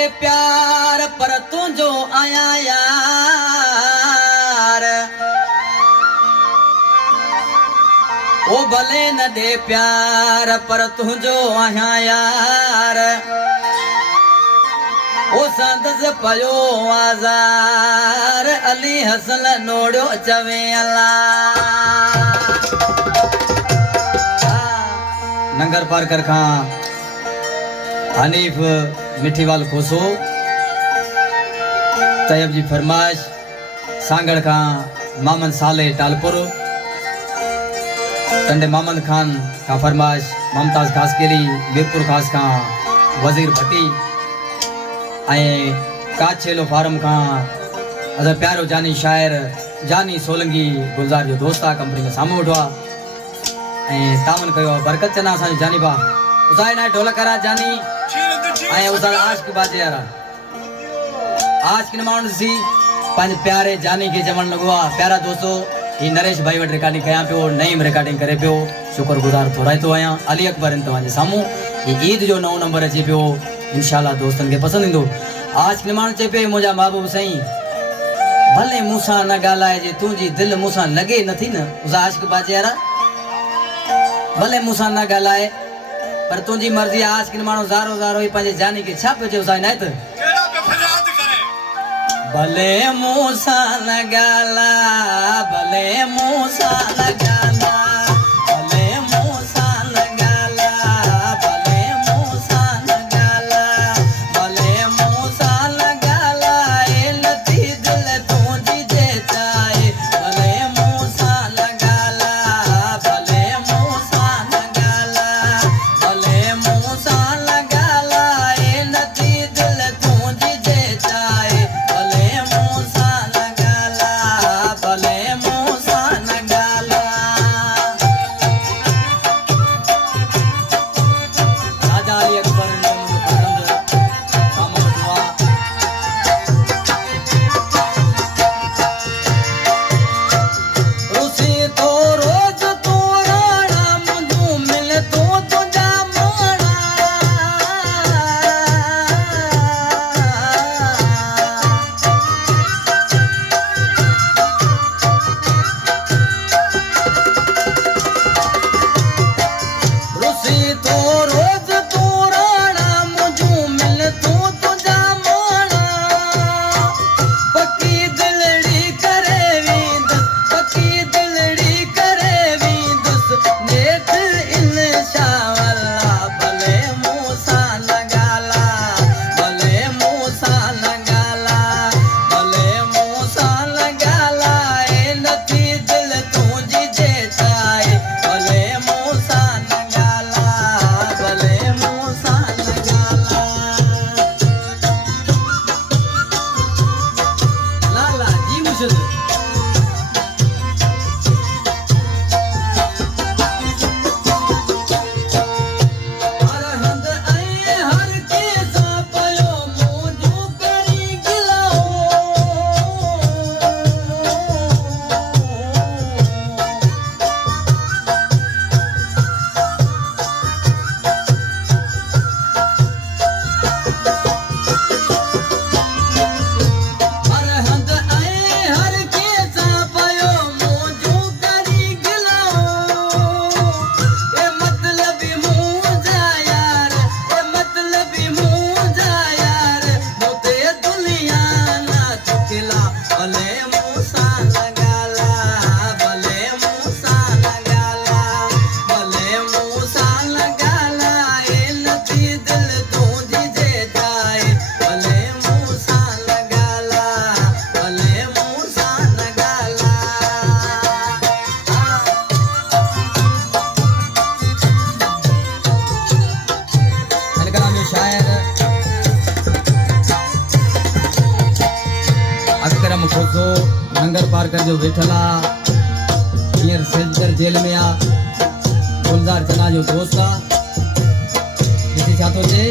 दे प्यार पर तुझो आया यार ओ भले न दे प्यार पर तुझो आया यार ओ संदस पयो आज़ार अली हसन नोड़ो चवे अल्लाह नंगर पारकर खां हनीफ मिठीवाल खोसो तैयब जी फरमाइश सांगड़ खां मामन साले टालपुर टंडे मामन खान का फरमाइश ममताज खास केली वीरपुर खास खां वजीर भट्टी आए काछेलो फार्म खां अदर प्यारो जानी शायर जानी सोलंगी गुलजार जो दोस्ता कंपनी में सामू उठवा तामन कयो बरकत चना सा जानी बा उसाई ना ढोलक करा जानी आए उसा आज की बात यार आज की माउंट सी पंज प्यारे जानी के जमन लगवा प्यारा दोस्तों ये नरेश भाई वट रिकॉर्डिंग कया पियो नई रिकॉर्डिंग करे पियो शुक्रगुजार थोड़ा तो आया अली अकबर इन तवाजे सामू ये ईद जो 9 नंबर अचे पियो इंशाल्लाह दोस्तन के पसंद इंदो आज की माउंट चे पे मुजा महबूब सही भले मूसा न गालाए जे तुजी दिल मूसा लगे नथी न उसा आज की बात यार भले मूसा न गालाए पर तुझी मर्जी आज की मानो ज़ारो ज़ारो ही पंजे जानी के छाप जो साइन है तो केड़ा पे फरियाद करे भले मूसा न गाला भले मूसा न गाला भले मूसा न गाला भले मूसा न गाला भले मूसा न गाला ए लती दिल तुझी जेताए भले मूसा न गाला भले मूसा न गाला भले मूसा न गाला ए लती दिल तुझी जेताए भले मूसा न गाला भले मूसा न गाला राजा अली अकबर ने पसंद सामो दुआ रुसी तो रोज तू राणा मुझू मिल तो तुझा माणा रुसी तो रोज तू राणा मुझू मिल तो तुझा माणा पक्की दिलड़ी करे वींदस पक्की दिलड़ी करे वींदस नेठ इंशाअल्लाह भले मूसा न गाला भले मूसा न गाला भले मूसा न गाला ए नथी दिल तुझी जेताए भले मूसा न गाला भले मूसा न गाला लाला जी मुर्शिद हर हंद आए हर के सा पयो मुझू करी गिलाओ हर हंद आए हर के सा पयो मुझू करी गिलाओ ए मतलबी मुझा यार ए मतलबी मुझा यार मोते दुनिया ना चुकला भले मूसा न गाला भले मूसा न गाला भले मूसा न गाला ए नथी दिल तुझी जेताए भले मूसा न गाला भले मूसा न गाला अलकलाम शायर अकरम खोसो नंगर पार कर जो वेठला हींअर सेंटर जेल में आ गुलजार चना जो दोस्त आ ॾिसी छा थो चए